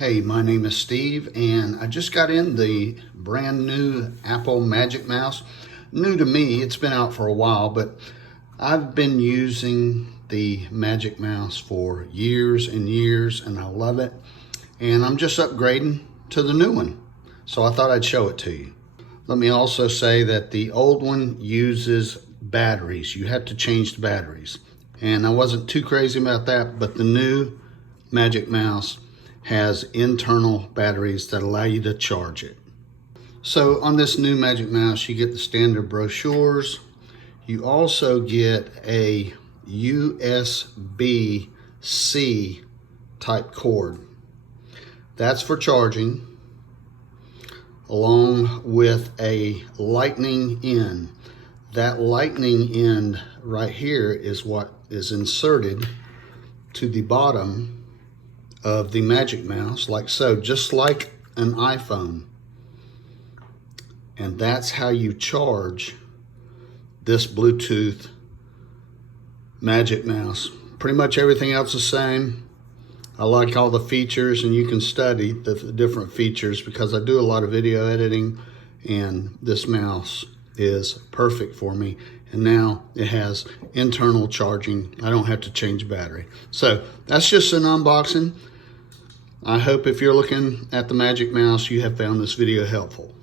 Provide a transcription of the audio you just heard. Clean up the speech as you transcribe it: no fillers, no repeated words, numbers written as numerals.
Hey, my name is Steve, and I just got in the brand new Apple Magic Mouse. New to me, it's been out for a while, but I've been using the Magic Mouse for years and years, and I love it. And I'm just upgrading to the new one, so I thought I'd show it to you. Let me also say that the old one uses batteries. You have to change the batteries. And I wasn't too crazy about that, but the new Magic Mouse has internal batteries that allow you to charge it. So on this new Magic Mouse, you get the standard brochures. You also get a USB-C type cord. That's for charging, along with a lightning in. That lightning end right here is what is inserted to the bottom of the Magic Mouse, like so, just like an iPhone. And that's how you charge this Bluetooth Magic Mouse. Pretty much everything else the same. I like all the features, and you can study the different features because I do a lot of video editing, and this mouse is perfect for me. And now it has internal charging. I don't have to change battery. So that's just an unboxing. I hope if you're looking at the Magic Mouse, you have found this video helpful.